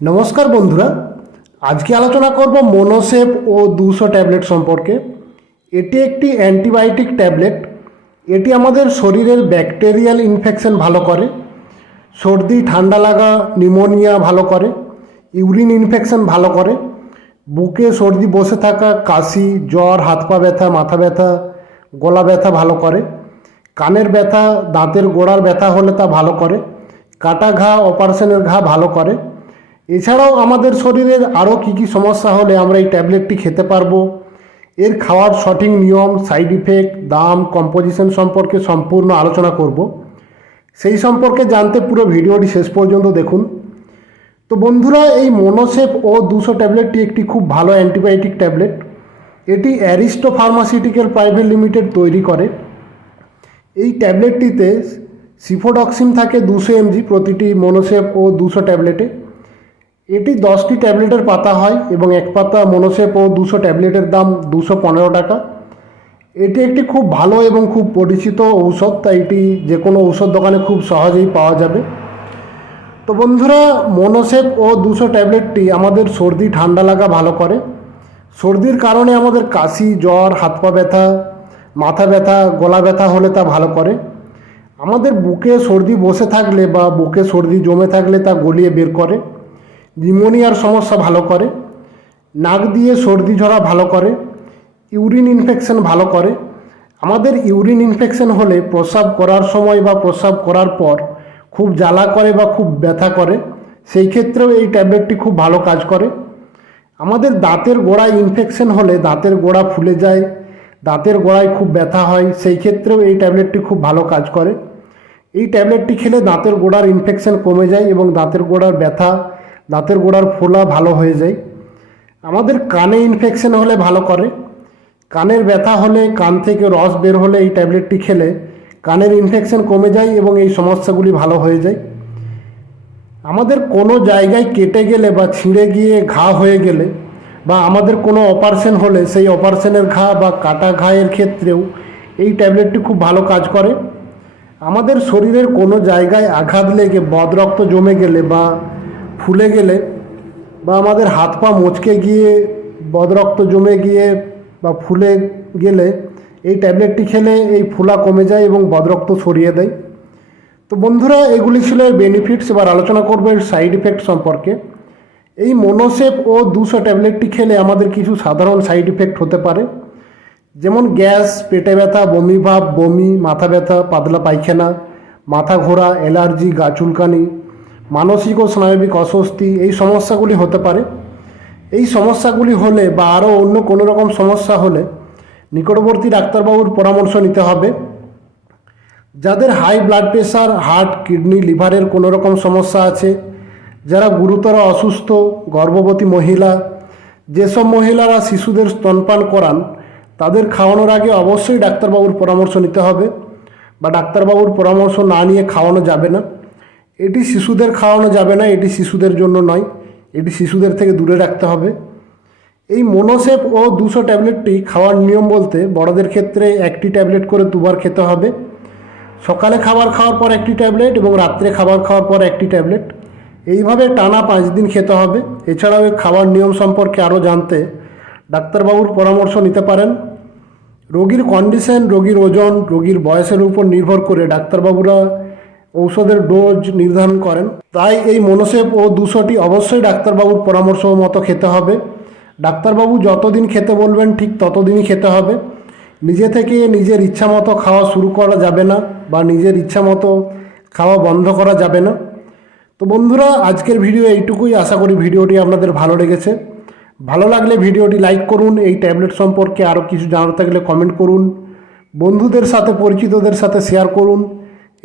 নমস্কার বন্ধুরা, আজকে আলোচনা করব মোনোসেপ ও দুশো ট্যাবলেট সম্পর্কে। এটি একটি অ্যান্টিবায়োটিক ট্যাবলেট। এটি আমাদের শরীরের ব্যাকটেরিয়াল ইনফেকশন ভালো করে, সর্দি, ঠান্ডা লাগা নিউমোনিয়া ভালো করে, ইউরিন ইনফেকশন ভালো করে, বুকে সর্দি বসে থাকা, কাশি, জ্বর, হাত পা ব্যথা, মাথা ব্যথা, গলা ব্যথা ভালো করে, কানের ব্যথা, দাঁতের গোড়ার ব্যথা হলে তা ভালো করে, কাটা ঘা, অপারেশনের ঘা ভালো করে এছাড়াও আমাদের শরীরের আরও কী কী সমস্যা হলে আমরা এই ট্যাবলেটটি খেতে পারব? এর খাওয়ার সঠিক নিয়ম, সাইড ইফেক্ট, দাম, কম্পোজিশন সম্পর্কে সম্পূর্ণ আলোচনা করব। সেই সম্পর্কে জানতে পুরো ভিডিওটি শেষ পর্যন্ত দেখুন। তো বন্ধুরা, এই মোনোসেপ ও দুশো ট্যাবলেটটি একটি খুব ভালো অ্যান্টিবায়োটিক ট্যাবলেট। এটি অ্যারিস্টো ফার্মাসিউটিক্যাল প্রাইভেট লিমিটেড তৈরি করে। এই ট্যাবলেটটিতে সিফোডক্সিন থাকে দুশো এমজি প্রতিটি মোনোসেপ ও দুশো ট্যাবলেটে। এটি দশটি ট্যাবলেটের পাতা হয় এবং এক পাতা মোনোসেপ ও দুশো ট্যাবলেটের দাম দুশো পনেরো টাকা। এটি একটি খুব ভালো এবং খুব পরিচিত ঔষধ, তাই এটি যে কোনো ঔষধ দোকানে খুব সহজেই পাওয়া যাবে। তো বন্ধুরা মোনোসেপ ও দুশো ট্যাবলেটটি আমাদের সর্দি, ঠান্ডা লাগা ভালো করে। সর্দির কারণে আমাদের কাশি, জ্বর, হাত পা ব্যথা, মাথা ব্যথা, গলা ব্যথা হলে তা ভালো করে। আমাদের বুকে সর্দি বসে থাকলে বা বুকে সর্দি জমে থাকলে তা গলিয়ে বের করে। নিউমোনিয়ার সমস্যা ভালো করে, নাক দিয়ে সর্দি ঝরা ভালো করে, ইউরিন ইনফেকশন ভালো করে। আমাদের ইউরিন ইনফেকশন হলে প্রস্রাব করার সময় বা প্রস্রাব করার পর খুব জ্বালা করে বা খুব ব্যথা করে, সেই ক্ষেত্রেও এই ট্যাবলেটটি খুব ভালো কাজ করে। আমাদের দাঁতের গোড়ায় ইনফেকশন হলে দাঁতের গোড়া ফুলে যায়, দাঁতের গোড়ায় খুব ব্যথা হয়, সেই ক্ষেত্রেও এই ট্যাবলেটটি খুব ভালো কাজ করে। এই ট্যাবলেটটি খেলে দাঁতের গোড়ার ইনফেকশন কমে যায় এবং দাঁতের গোড়ার ব্যথা দাঁতের গোড়ার ফোলা ভালো হয়ে যায়। আমাদের কানে ইনফেকশন হলে ভালো করে। কানের ব্যথা হলে, কান থেকে রস বের হলে এই ট্যাবলেটটি খেলে। কানের ইনফেকশন কমে যায় এবং এই সমস্যাগুলি ভালো হয়ে যায়। আমাদের কোনো জায়গায় কেটে গেলে বা ছিঁড়ে গিয়ে ঘা হয়ে গেলে বা আমাদের কোনো অপারেশন হলে সেই অপারেশনের ঘা বা কাটা ঘায়ের ক্ষেত্রেও এই ট্যাবলেটটি খুব ভালো কাজ করে। আমাদের শরীরের কোনো জায়গায় আঘাত লেগে বদরক্ত জমে গেলে বা ফুলে গেলে বা আমাদের হাত পা মচকে গিয়ে বদরক্ত জমে গিয়ে বা ফুলে গেলে এই ট্যাবলেটটি খেলে এই ফুলা কমে যায় এবং বদরক্ত সরিয়ে দেয়। তো বন্ধুরা, এগুলি ছিল এর বেনিফিটস এবার আলোচনা করব এর সাইড ইফেক্ট সম্পর্কে। এই মোনোসেপ ও দুশো ট্যাবলেটটি খেলে আমাদের কিছু সাধারণ সাইড ইফেক্ট হতে পারে। যেমন গ্যাস, পেটে ব্যথা, বমি ভাব, বমি, মাথা ব্যথা, পাতলা পায়খানা, মাথা ঘোরা, অ্যালার্জি, গা চুলকানি মানসিক ও স্নায়বিক অস্বস্তি, এই সমস্যাগুলি হতে পারে। এই সমস্যাগুলি হলে বা আরও অন্য কোনো রকম সমস্যা হলে নিকটবর্তী ডাক্তারবাবুর পরামর্শ নিতে হবে। যাদের high blood pressure heart, kidney, লিভারের কোনো রকম সমস্যা আছে, যারা গুরুতর অসুস্থ, গর্ভবতী মহিলা, যেসব মহিলারা শিশুদের স্তনপান করান, তাদের খাওয়ানোর আগে অবশ্যই ডাক্তারবাবুর পরামর্শ নিতে হবে বা ডাক্তারবাবুর পরামর্শ না নিয়ে খাওয়ানো যাবে না। এটি শিশুদের খাওয়ানো যাবে না, এটি শিশুদের জন্য নয়, এটি শিশুদের থেকে দূরে রাখতে হবে। এই মোনোসেপ ও দুশো ট্যাবলেটটি খাওয়ার নিয়ম বলতে বড়দের ক্ষেত্রে একটি ট্যাবলেট করে দুবার খেতে হবে। সকালে খাবার খাওয়ার পর একটি ট্যাবলেট এবং রাত্রে খাবার খাওয়ার পর একটি ট্যাবলেট। এইভাবে টানা পাঁচ দিন খেতে হবে। এছাড়াও খাওয়ার নিয়ম সম্পর্কে আরও জানতে ডাক্তারবাবুর পরামর্শ নিতে পারেন। রোগীর কন্ডিশন রোগীর ওজন, রোগীর বয়সের উপর নির্ভর করে ডাক্তারবাবুরা ঔষধের ডোজ নির্ধারণ করেন। তাই এই মনোসেপ ও দুশোটি অবশ্যই ডাক্তারবাবুর পরামর্শ মতো খেতে হবে। ডাক্তারবাবু যতদিন খেতে বলবেন, ঠিক ততদিনই খেতে হবে। নিজে থেকে নিজের ইচ্ছা মতো খাওয়া শুরু করা যাবে না বা নিজের ইচ্ছা মতো খাওয়া বন্ধ করা যাবে না। তো বন্ধুরা, আজকের ভিডিও এইটুকুই। আশা করি ভিডিওটি আপনাদের ভালো লেগেছে। ভালো লাগলে ভিডিওটি লাইক করুন, এই ট্যাবলেট সম্পর্কে আরও কিছু জানার থাকলে কমেন্ট করুন। বন্ধুদের সাথে, পরিচিতদের সাথে শেয়ার করুন।